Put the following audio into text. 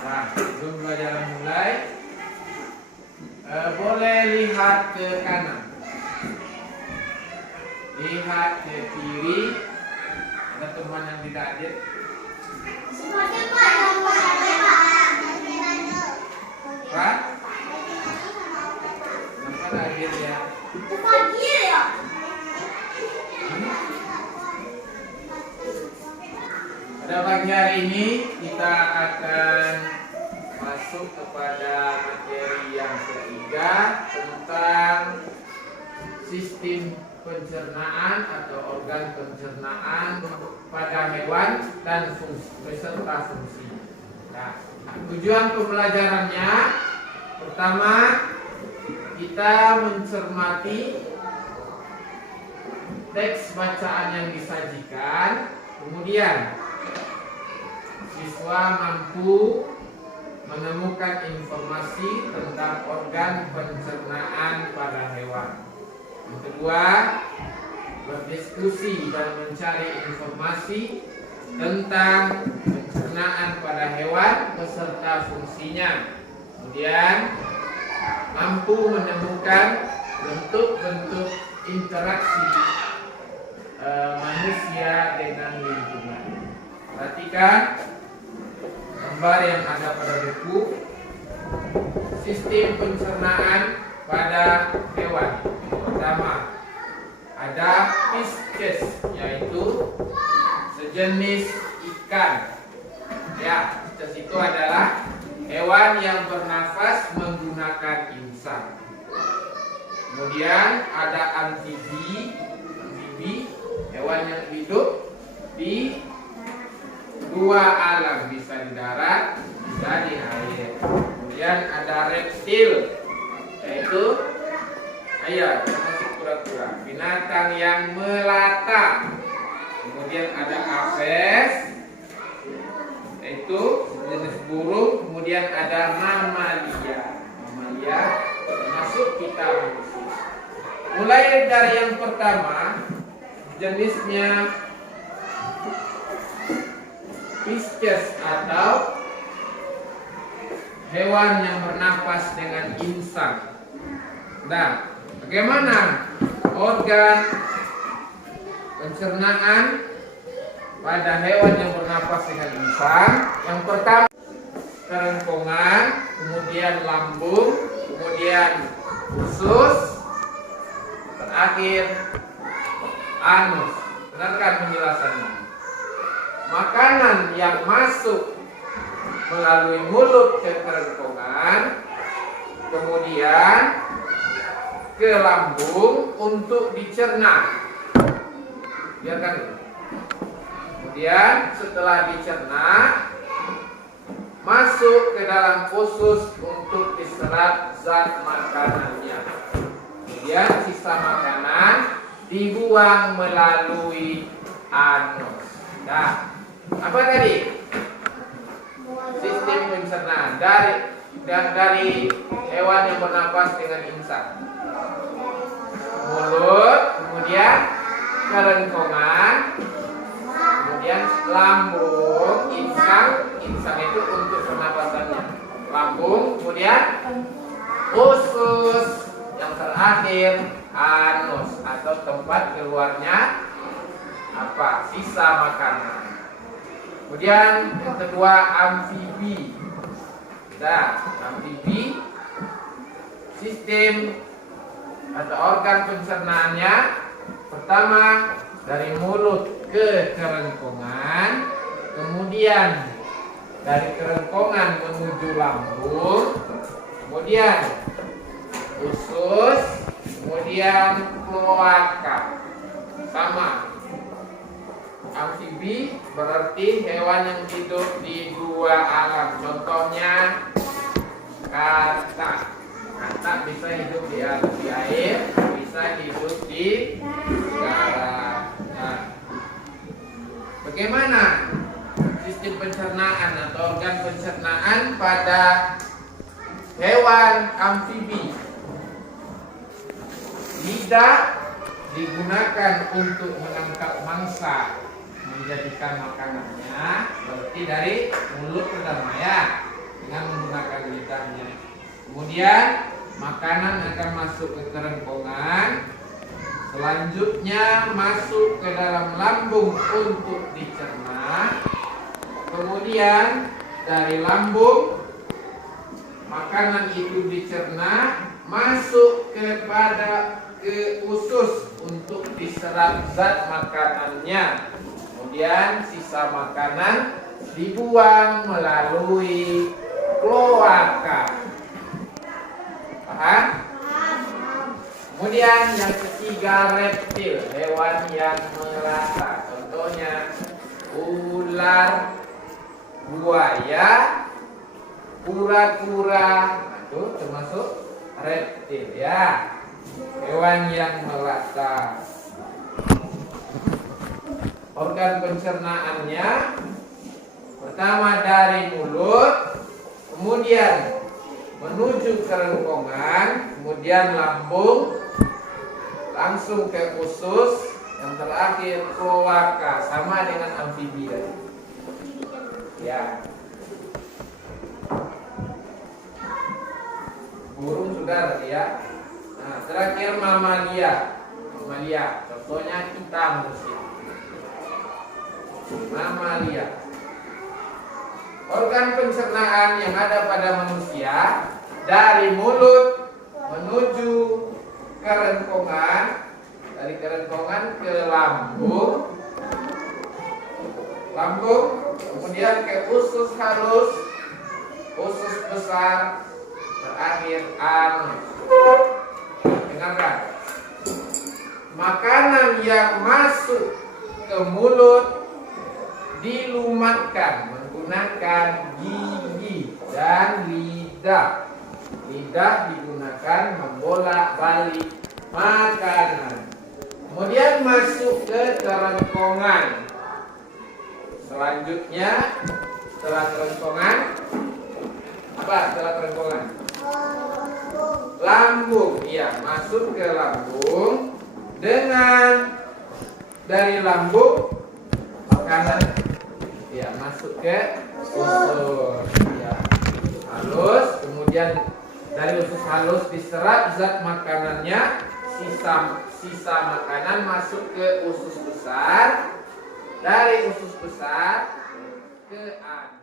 Nah, sebelum pelajaran mulai, boleh lihat ke kanan, lihat ke kiri. Ada teman yang tidak hadir? Pak? Kenapa tidak hadir ya? Pada pagi hari ini kita akan masuk kepada materi yang ketiga tentang sistem pencernaan atau organ pencernaan pada hewan dan beserta fungsi. Nah, tujuan pembelajarannya pertama kita mencermati teks bacaan yang disajikan, kemudian siswa mampu menemukan informasi tentang organ pencernaan pada hewan. Yang kedua, berdiskusi dan mencari informasi tentang pencernaan pada hewan beserta fungsinya. Kemudian, mampu menemukan bentuk-bentuk interaksi manusia dengan lingkungan. Perhatikan gambar yang ada pada buku. Sistem pencernaan pada hewan. Pertama, ada Pisces, yaitu sejenis ikan. Ya, Pisces itu adalah hewan yang bernafas menggunakan insang. Kemudian ada amfibi, hewan yang hidup di dua alam, bisa di darat, bisa di air. Kemudian ada reptil, yaitu termasuk kura-kura, binatang yang melata. Kemudian ada aves, yaitu jenis burung. Kemudian ada mamalia, termasuk kita manusia. Mulai dari yang pertama, jenisnya Pisces atau hewan yang bernafas dengan insang. Nah, bagaimana organ pencernaan pada hewan yang bernafas dengan insang? Yang pertama, kerongkongan, kemudian lambung, kemudian usus, terakhir anus. Dengarkan penjelasannya. Makanan yang masuk melalui mulut ke kerongkongan, kemudian ke lambung untuk dicerna. Biarkan dulu. Kemudian setelah dicerna, masuk ke dalam usus untuk diserap zat makanannya. Kemudian sisa makanan dibuang melalui anus. Nah, apa tadi? Sistem pencernaan dari hewan yang bernafas dengan insang. Mulut, kemudian kerongkongan, kemudian lambung, insang itu untuk pernapasannya. Lambung, kemudian usus, yang terakhir anus atau tempat keluarnya sisa makanan. Kemudian yang kedua amfibi. Nah, amfibi sistem atau organ pencernaannya pertama dari mulut ke kerongkongan, kemudian dari kerongkongan menuju lambung, kemudian usus, kemudian kloaka. Sama. Amfibi berarti hewan yang hidup di dua alam. Contohnya katak. Katak bisa hidup di air, bisa hidup di darat. Nah, bagaimana sistem pencernaan atau organ pencernaan pada hewan amfibi? Lidah digunakan untuk menangkap mangsa, menjadikan makanannya, berarti dari mulut pertama ya. dengan menggunakan lidahnya. Kemudian makanan akan masuk ke kerongkongan, selanjutnya masuk ke dalam lambung untuk dicerna. Kemudian dari lambung makanan itu dicerna, masuk ke usus untuk diserap zat makanannya. Kemudian sisa makanan dibuang melalui kloaka. Paham? Kemudian yang ketiga, reptil, hewan yang melata. Contohnya ular, buaya, kura-kura. Itu termasuk reptil ya. Hewan yang melata. Organ pencernaannya pertama dari mulut, kemudian menuju kerongkongan, kemudian lambung, langsung ke usus, yang terakhir kloaka, sama dengan amfibi tadi. Ya. Burung sudah tadi ya. Nah, terakhir mamalia. Mamalia, contohnya kita manusia. Mamalia. Organ pencernaan yang ada pada manusia dari mulut menuju kerongkongan, dari kerongkongan ke lambung, kemudian ke usus halus, usus besar, terakhir anus. Dengarkan. Makanan yang masuk ke mulut dilumatkan menggunakan gigi dan lidah. Lidah digunakan membolak-balik makanan. Kemudian masuk ke kerongkongan. Selanjutnya setelah kerongkongan, apa setelah kerongkongan? Lambung. Iya, masuk ke lambung. Dengan dari lambung makanan ya masuk ke usus ya halus, kemudian dari usus halus diserap zat makanannya, sisa makanan masuk ke usus besar, dari usus besar ke anus.